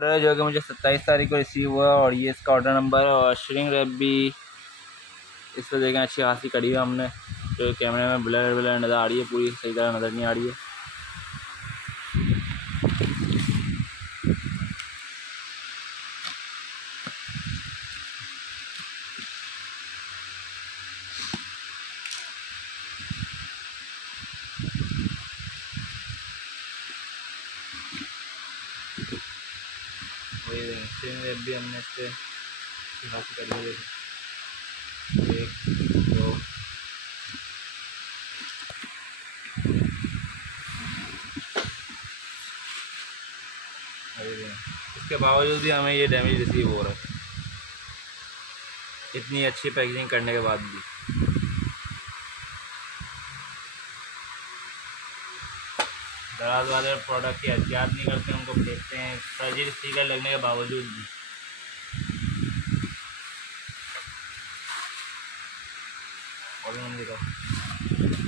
Order जो कि मुझे 27 तारीख को रिसीव हुआ और ये इसका ऑर्डर नंबर और श्रिंग रैप भी इस पर देखें अच्छी खासी करी है हमने। तो कैमरे में ब्लर ब्लर नज़र आ रही है, पूरी सही तरह नज़र नहीं आ रही है। वही श्रिंग रैप भी हमने इससे अच्छी खासी करी है। एक दो इसके बावजूद भी हमें ये डैमेज रिसीव हो रहा है, इतनी अच्छी पैकेजिंग करने के बाद भी। दराज वाले प्रोडक्ट की एहतियात नहीं करते, उनको फेंकते हैं फ्रेजिल स्टिकर लगने के बावजूद भी। और हम दिखाओ